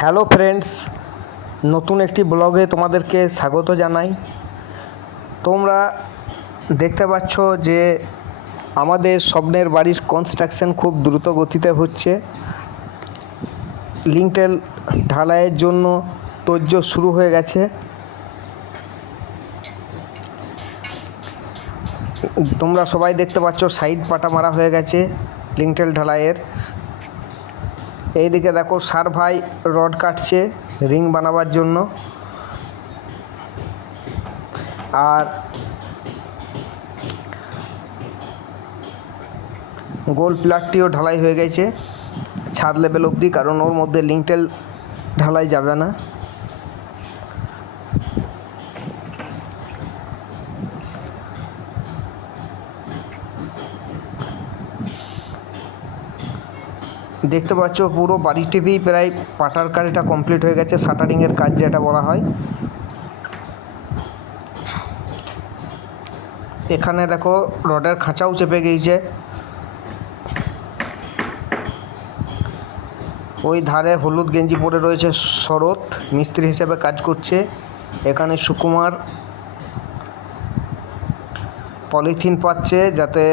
Hello friends, নতুন একটি ব্লগে তোমাদেরকে স্বাগত জানাই। তোমরা দেখতে পাচ্ছ যে আমাদের স্বপ্নের বাড়ির কনস্ট্রাকশন খুব দ্রুত গতিতে হচ্ছে। লিন্টেল ঢালাইয়ের জন্য তোড়জোড় শুরু হয়ে গেছে। তোমরা সবাই দেখতে পাচ্ছ সাইড পাটা মারা হয়ে গেছে লিন্টেল ঢালাইয়ের। এইদিকে দেখো সার ভাই রড কাটছে রিং বানাবার জন্য, আর গোল প্লাটটিও ঢালাই হয়ে গেছে ছাদ লেভেল অবধি, কারণ ওর মধ্যে লিন্টেল ঢালাই যাবে না। দেখতে পাচ্ছ পুরো বাড়িটিতেই প্রায় পাটার কাজটা কমপ্লিট হয়ে গেছে, শাটারিংয়ের কাজ যেটা বলা হয়। এখানে দেখো রডের খাঁচাও চেপে গিয়েছে। ওই ধারে হলুদ গেঞ্জি পরে রয়েছে শরৎ, মিস্ত্রি হিসেবে কাজ করছে। এখানে সুকুমার পলিথিন পাচ্ছে যাতে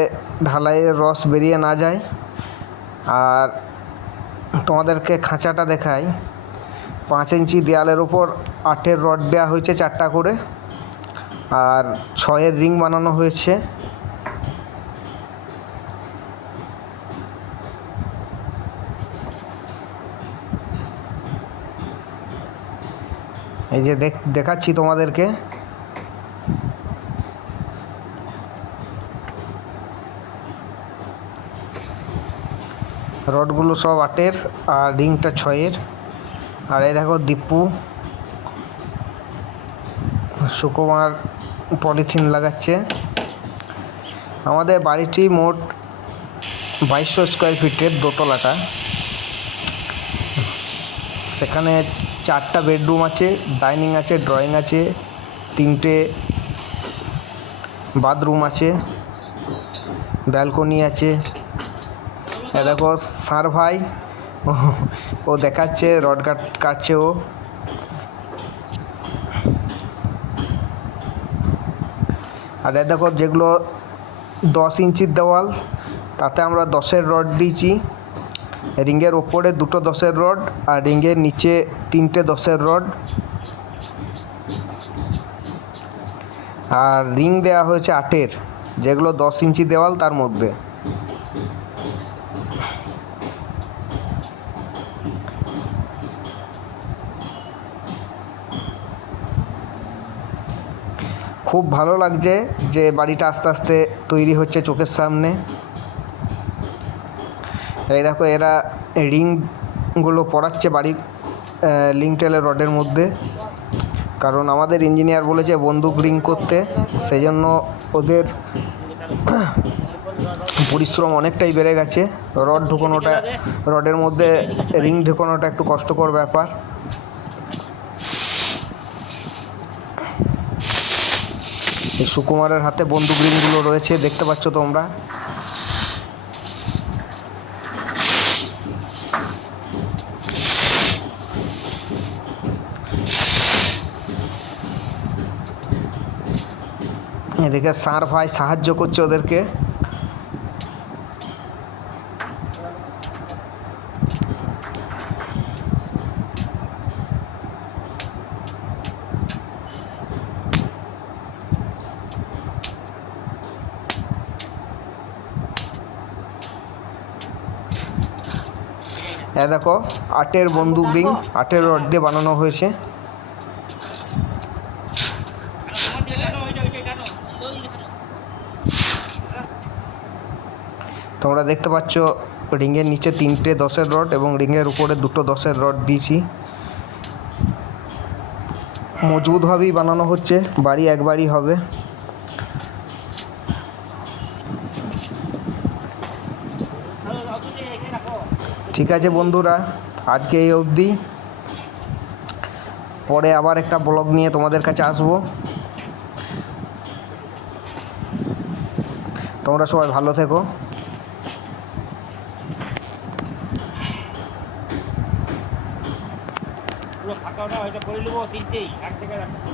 ঢালাইয়ের রস বেরিয়ে না যায়। আর তোমাদেরকে খাঁচাটা দেখাই, 5 ইঞ্চি দেয়ালের ওপর 8-এর রড দেওয়া হয়েছে 4টা করে, আর 6-এর রিং বানানো হয়েছে। এই যে দেখাচ্ছি তোমাদেরকে। রডগুলো সব 8-এর আর রিংটা 6-এর। আর এই দেখো দীপু সুকুমার পলিথিন লাগাচ্ছে। আমাদের বাড়িটি মোট 2200 স্কোয়ার ফিটের, দোতলাটা। সেখানে 4টা বেডরুম আছে, ডাইনিং আছে, ড্রয়িং আছে, 3টে বাথরুম আছে, ব্যালকনি আছে। এ দেখো সার ভাই ও দেখাচ্ছে রড কাটছে ও। আর এ দেখো যেগুলো 10 ইঞ্চির দেওয়াল, তাতে আমরা 10-এর রড দিয়েছি। রিংয়ের ওপরে 2টো 10-এর রড আর রিংয়ের নিচে 3টে 10-এর রড। আর রিং দেওয়া হয়েছে 8-এর, যেগুলো 10 ইঞ্চি দেওয়াল তার মধ্যে। খুব ভালো লাগছে যে বাড়িটা আস্তে আস্তে তৈরি হচ্ছে চোখের সামনে। এই দেখো এরা রিংগুলো পড়াচ্ছে বাড়ির লিন্টেলের রডের মধ্যে, কারণ আমাদের ইঞ্জিনিয়ার বলেছে বন্দুক রিং করতে, সেই জন্য ওদের পরিশ্রম অনেকটাই বেড়ে গেছে। রডের মধ্যে রিং ঢোকানোটা একটু কষ্টকর ব্যাপার। এই সুকুমারের হাতে বন্দুক রিংগুলো রয়েছে, দেখতে পাচ্ছ তোমরা। এদিকে সার ভাই সাহায্য করছে ওদেরকে। দেখো 8-এর বন্দুক রিং 8-এর রড দিয়ে বানানো হয়েছে। তোমরা দেখতে পাচ্ছ রিংয়ের নিচে 3টে 10-এর রড এবং রিংয়ের উপরে 2টো 10-এর রড দিয়েছি। মজবুতভাবেই বানানো হচ্ছে, বাড়ি একবারই হবে। ঠিক আছে বন্ধুরা, আজকে এই অবধি। পরে আবার একটা ব্লগ নিয়ে তোমাদের কাছে আসবো। তোমরা সবাই ভালো থেকো। পুরো ফাঁকা ওটা হয়তো করে নেবো তিনটেই এক থেকে রাখবো।